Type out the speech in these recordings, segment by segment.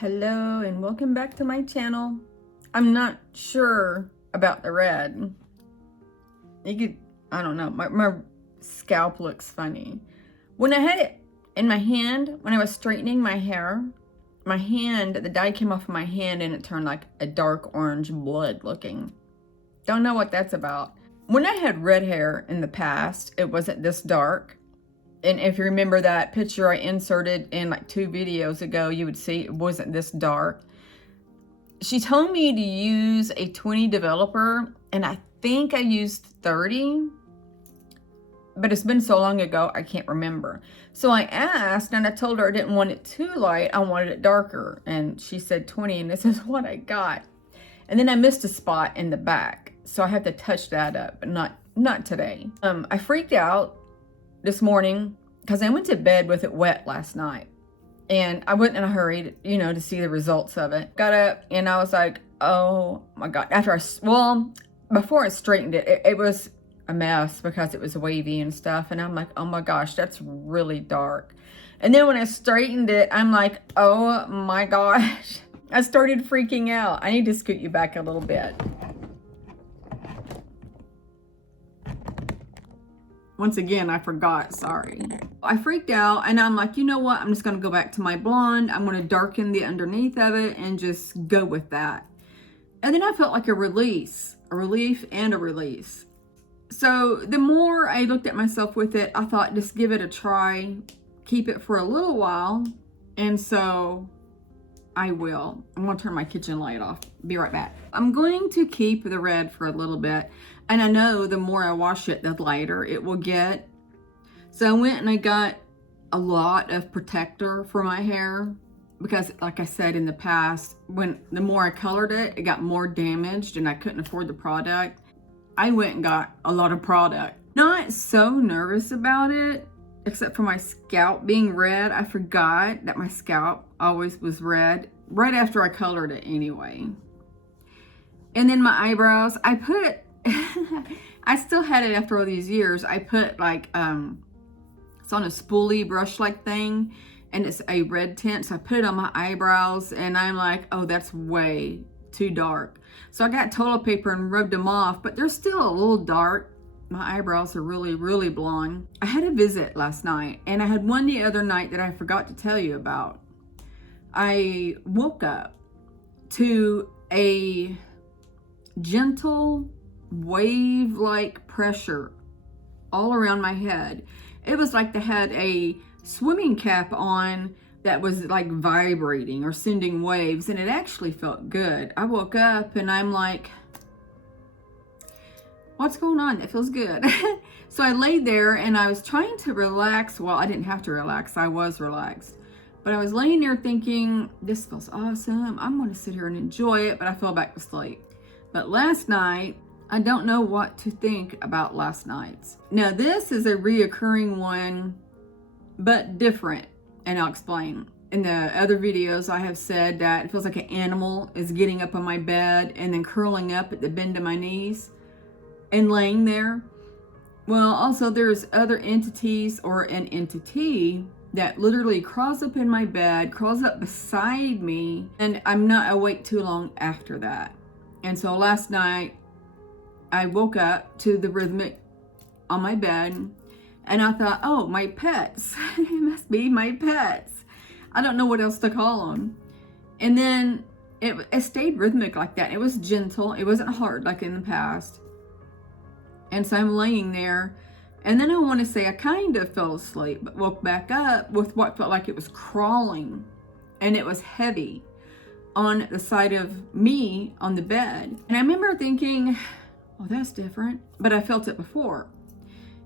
Hello and welcome back to my channel. I'm not sure about the red. I don't know, my scalp looks funny. When I had it in my hand, when I was straightening my hair, my hand, the dye came off of my hand and it turned like a dark orange blood looking. Don't know what that's about. When I had red hair in the past, it wasn't this dark. And if you remember that picture I inserted in like 2 videos ago, you would see it wasn't this dark. She told me to use a 20 developer, and I think I used 30, but it's been so long ago, I can't remember. So I asked, and I told her I didn't want it too light, I wanted it darker. And she said 20, and this is what I got. And then I missed a spot in the back, so I have to touch that up, but not today. I freaked out this morning because I went to bed with it wet last night, and I wasn't in a hurry to see the results of it. Got up and I was like, oh my God. Before I straightened it, it was a mess because it was wavy and stuff. And I'm like, oh my gosh, that's really dark. And then when I straightened it, I'm like, oh my gosh, I started freaking out. I need to scoot you back a little bit. Once again, I forgot, sorry. I freaked out and I'm like, you know what? I'm just gonna go back to my blonde. I'm gonna darken the underneath of it and just go with that. And then I felt like a relief and a release. So the more I looked at myself with it, I thought just give it a try, keep it for a little while. And so I will. I'm gonna turn my kitchen light off. Be right back. I'm going to keep the red for a little bit. And I know the more I wash it, the lighter it will get. So I went and I got a lot of protector for my hair because, like I said in the past, the more I colored it, it got more damaged and I couldn't afford the product. I went and got a lot of product. Not so nervous about it, except for my scalp being red. I forgot that my scalp always was red right after I colored it anyway. And then my eyebrows, I put I still had it after all these years. I put like it's on a spoolie brush like thing, and it's a red tint, so I put it on my eyebrows and I'm like, oh, that's way too dark. So I got toilet paper and rubbed them off, but they're still a little dark. My eyebrows are really blonde. I had a visit last night, and I had one the other night that I forgot to tell you about. I woke up to a gentle wave-like pressure all around my head. It was like they had a swimming cap on that was like vibrating or sending waves, and it actually felt good. I woke up and I'm like, what's going on? It feels good. So I laid there and I was trying to relax. Well, I didn't have to relax. I was relaxed. But I was laying there thinking, this feels awesome. I'm going to sit here and enjoy it, but I fell back to sleep. But last night, I don't know what to think about last night's. Now, this is a reoccurring one, but different, and I'll explain. In the other videos, I have said that it feels like an animal is getting up on my bed and then curling up at the bend of my knees and laying there. Well, also there's other entities or an entity that literally crawls up in my bed, crawls up beside me, and I'm not awake too long after that. And so last night, I woke up to the rhythmic on my bed, and I thought, oh, my pets. It must be my pets. I don't know what else to call them. And then it stayed rhythmic like that. It was gentle. It wasn't hard like in the past. And so I'm laying there, and then I want to say I kind of fell asleep, but woke back up with what felt like it was crawling, and it was heavy on the side of me on the bed. And I remember thinking, oh, that's different, but I felt it before.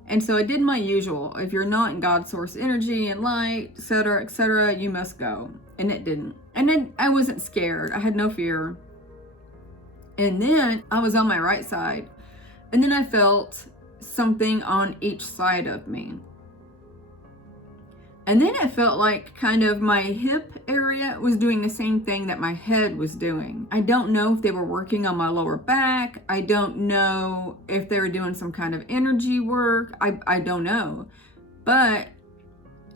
And so I did my usual. If you're not in God's source energy and light, etc., you must go. And it didn't. And then I wasn't scared. I had no fear. And then I was on my right side. And then I felt something on each side of me. And then it felt like kind of my hip area was doing the same thing that my head was doing. I don't know if they were working on my lower back. I don't know if they were doing some kind of energy work. I don't know. But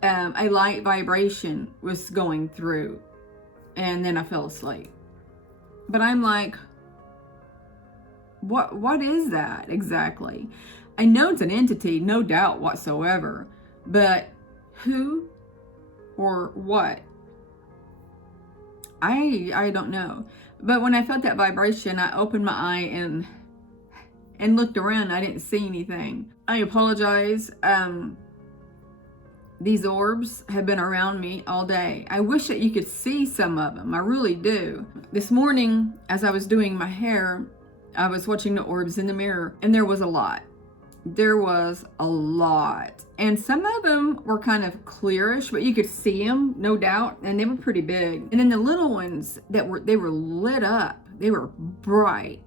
a light vibration was going through. and then I fell asleep. But I'm like, what is that exactly? I know it's an entity, no doubt whatsoever, but who or what? I don't know. But when I felt that vibration, I opened my eye and looked around. I didn't see anything. I apologize. These orbs have been around me all day. I wish that you could see some of them. I really do. This morning, as I was doing my hair, I was watching the orbs in the mirror, and there was a lot. There was a lot. And some of them were kind of clearish, but you could see them, no doubt, and they were pretty big. And then the little ones they were lit up. They were bright.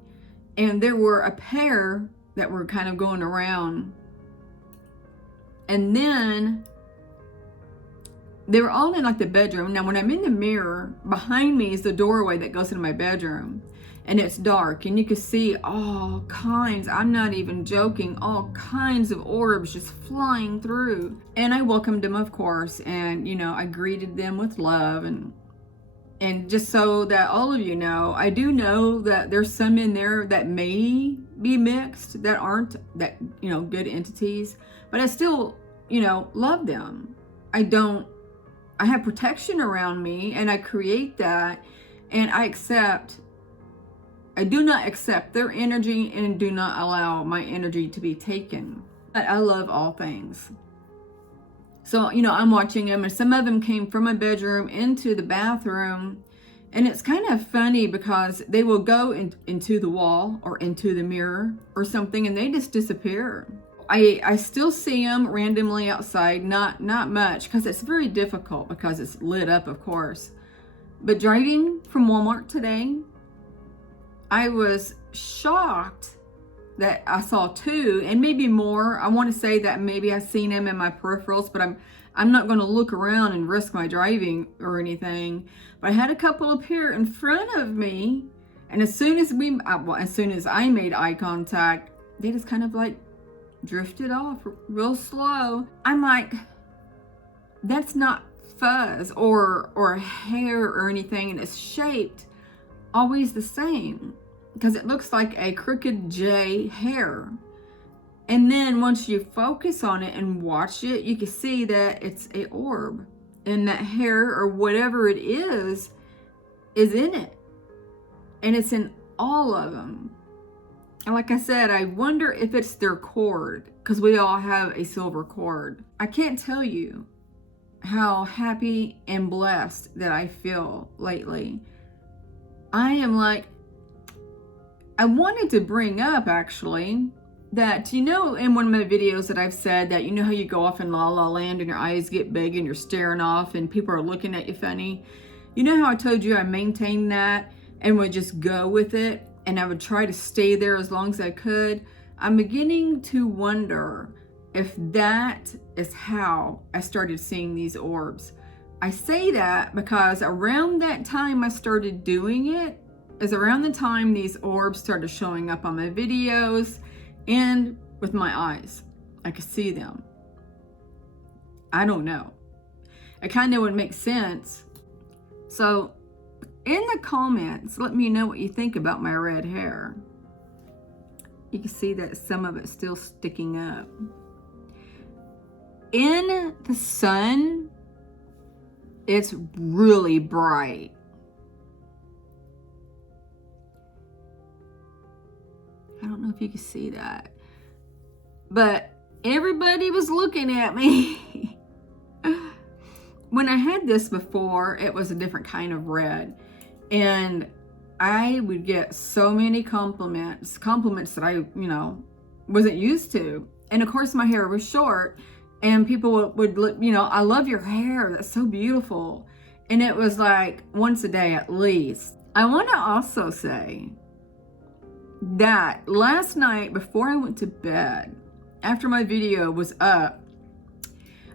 And there were a pair that were kind of going around. And then they were all in like the bedroom. Now, when I'm in the mirror, behind me is the doorway that goes into my bedroom. And it's dark, and you can see all kinds, I'm not even joking, all kinds of orbs just flying through. And I welcomed them, of course, and I greeted them with love, and just so that all of you know, I do know that there's some in there that may be mixed, that aren't that good entities, but I still love them. I have protection around me, and I create that, and I do not accept their energy and do not allow my energy to be taken. But I love all things. So, I'm watching them, and some of them came from my bedroom into the bathroom. And it's kind of funny because they will go into the wall or into the mirror or something, and they just disappear. I still see them randomly outside, not much, because it's very difficult because it's lit up, of course. But driving from Walmart today, I was shocked that I saw two, and maybe more. I want to say that maybe I've seen them in my peripherals, but I'm not going to look around and risk my driving or anything. But I had a couple appear in front of me, and as soon as I made eye contact, they just kind of like drifted off real slow. I'm like, that's not fuzz or hair or anything, and it's shaped always the same, because it looks like a crooked J hair. And then once you focus on it and watch it, you can see that it's a orb, and that hair or whatever it is in it, and it's in all of them. And like I said, I wonder if it's their cord, because we all have a silver cord. I can't tell you how happy and blessed that I feel lately. I am like, I wanted to bring up actually that, in one of my videos that I've said that, how you go off in La La Land and your eyes get big and you're staring off and people are looking at you funny. How I told you I maintained that and would just go with it, and I would try to stay there as long as I could. I'm beginning to wonder if that is how I started seeing these orbs. I say that because around that time I started doing it is around the time these orbs started showing up on my videos and with my eyes. I could see them. I don't know. It kind of would make sense. So in the comments, let me know what you think about my red hair. You can see that some of it's still sticking up. In the sun, it's really bright. I don't know if you can see that, but everybody was looking at me. When I had this before, it was a different kind of red, and I would get so many compliments that I, wasn't used to. And of course my hair was short, and people would look, I love your hair, that's so beautiful. And it was like once a day at least. I want to also say that last night before I went to bed, after my video was up,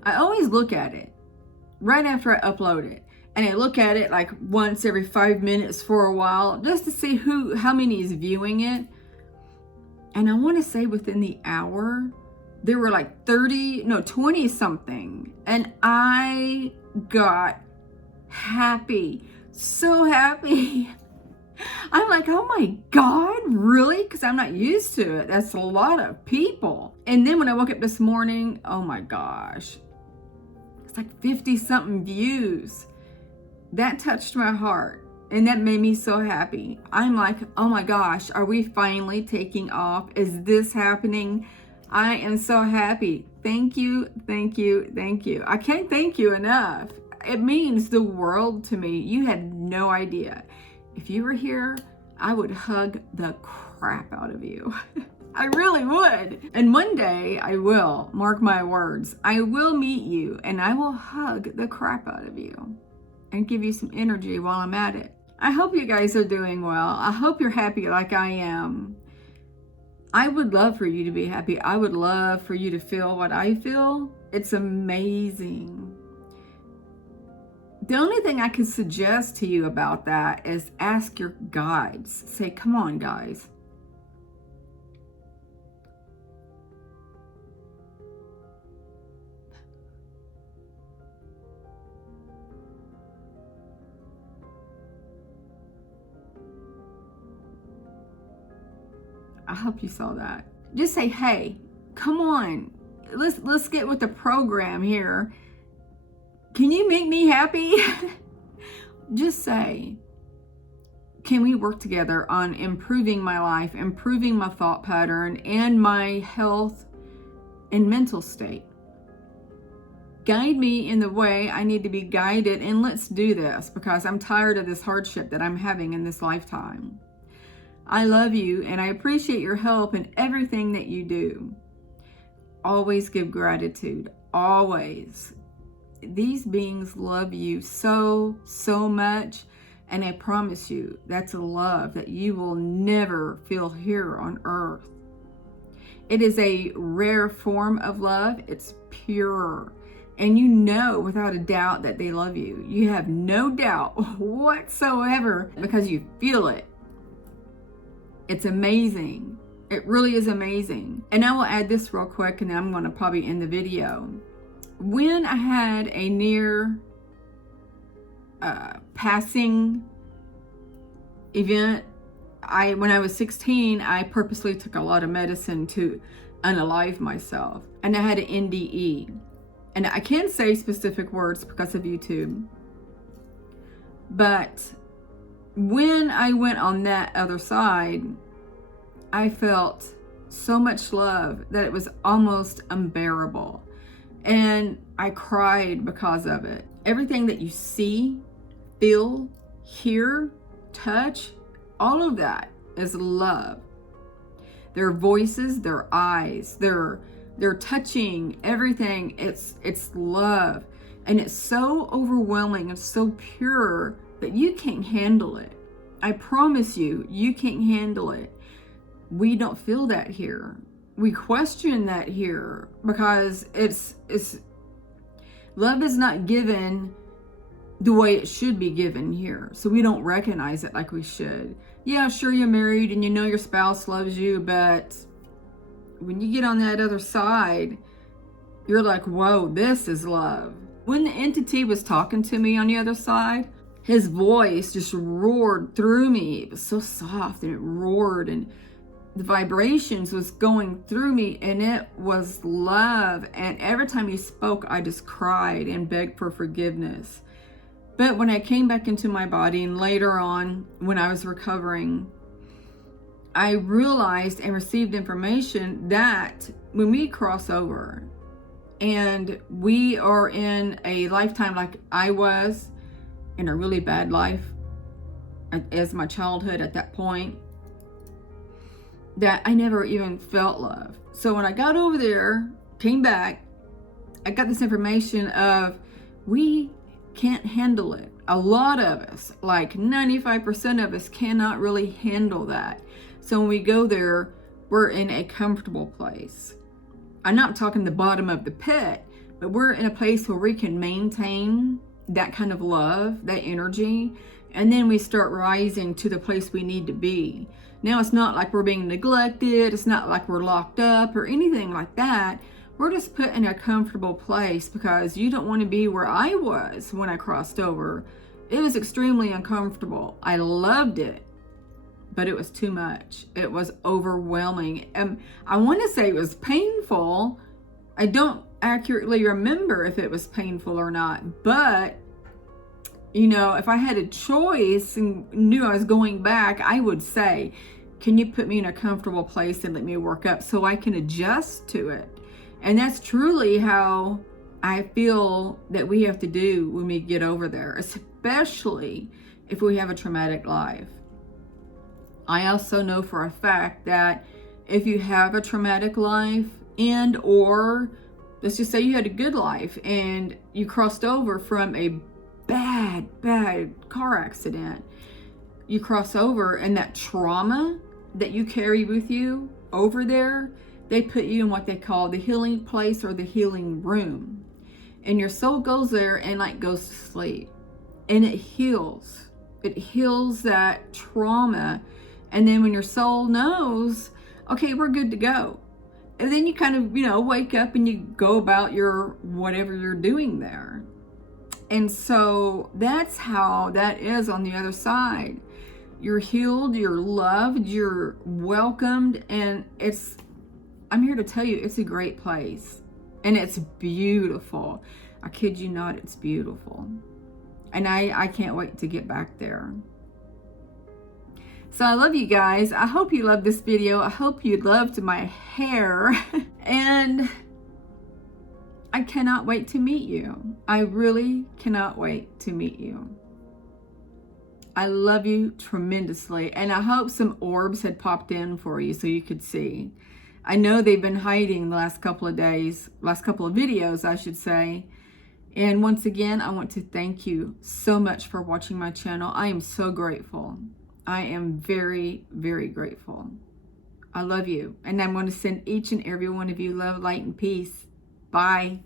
I always look at it right after I upload it, and I look at it like once every 5 minutes for a while just to see how many is viewing it. And I want to say within the hour there were like 20 something, and I got happy, so happy. I'm like, oh my God, really? Because I'm not used to it. That's a lot of people. And then when I woke up this morning, oh my gosh, it's like 50 something views. That touched my heart. And that made me so happy. I'm like, oh my gosh, are we finally taking off? Is this happening? I am so happy. Thank you, thank you, thank you. I can't thank you enough. It means the world to me. You had no idea. If you were here, I would hug the crap out of you. I really would. And one day I will, mark my words, I will meet you and I will hug the crap out of you and give you some energy while I'm at it. I hope you guys are doing well. I hope you're happy like I am. I would love for you to be happy. I would love for you to feel what I feel. It's amazing. The only thing I can suggest to you about that is ask your guides. Say, come on, guys. I hope you saw that. Just say, hey, come on. Let's get with the program here. Can you make me happy? Just say, can we work together on improving my life, improving my thought pattern and my health and mental state? Guide me in the way I need to be guided, and let's do this because I'm tired of this hardship that I'm having in this lifetime. I love you and I appreciate your help in everything that you do. Always give gratitude, always. These beings love you so much, and I promise you that's a love that you will never feel here on earth. It is a rare form of love. It's pure, and you know without a doubt that they love you. You have no doubt whatsoever because you feel it. It's amazing. It really is amazing. And I will add this real quick and then I'm going to probably end the video. When I had a near passing event, when I was 16, I purposely took a lot of medicine to unalive myself. And I had an NDE. And I can't say specific words because of YouTube. But when I went on that other side, I felt so much love that it was almost unbearable. And I cried because of it. Everything that you see, feel, hear, touch, all of that is love. Their voices, their eyes, their touching, everything, it's love. And it's so overwhelming and so pure that you can't handle it. I promise you, you can't handle it. We don't feel that here. We question that here because it's love is not given the way it should be given here. So we don't recognize it like we should. Yeah, sure, you're married and you know your spouse loves you, but when you get on that other side, you're like, whoa, this is love. When the entity was talking to me on the other side, his voice just roared through me. It was so soft and it roared and the vibrations was going through me and it was love. And every time he spoke, I just cried and begged for forgiveness. But when I came back into my body and later on when I was recovering, I realized and received information that when we cross over and we are in a lifetime like I was in a really bad life as my childhood at that point, that I never even felt love. So when I got over there, came back, I got this information of we can't handle it. A lot of us, like 95% of us, cannot really handle that. So when we go there, we're in a comfortable place. I'm not talking the bottom of the pit, but we're in a place where we can maintain that kind of love, that energy, and then we start rising to the place we need to be. Now it's not like we're being neglected, it's not like we're locked up or anything like that. We're just put in a comfortable place because you don't want to be where I was when I crossed over. It was extremely uncomfortable. I loved it, but it was too much. It was overwhelming. I want to say it was painful. I don't accurately remember if it was painful or not, but you know, if I had a choice and knew I was going back, I would say, can you put me in a comfortable place and let me work up so I can adjust to it? And that's truly how I feel that we have to do when we get over there, especially if we have a traumatic life. I also know for a fact that if you have a traumatic life and or let's just say you had a good life and you crossed over from a bad car accident, you cross over, and that trauma that you carry with you over there, they put you in what they call the healing place or the healing room, and your soul goes there and like goes to sleep, and it heals that trauma. And then when your soul knows, okay, we're good to go, and then you kind of, you know, wake up and you go about your whatever you're doing there. And so that's how that is on the other side. You're healed, you're loved, you're welcomed, and I'm here to tell you, it's a great place. And it's beautiful. I kid you not, it's beautiful. And I can't wait to get back there. So I love you guys. I hope you loved this video. I hope you loved my hair. And I cannot wait to meet you. I really cannot wait to meet you. I love you tremendously. And I hope some orbs had popped in for you so you could see. I know they've been hiding the last couple of days, last couple of videos, I should say. And once again, I want to thank you so much for watching my channel. I am so grateful. I am very, very grateful. I love you. And I'm going to send each and every one of you love, light, and peace. Bye.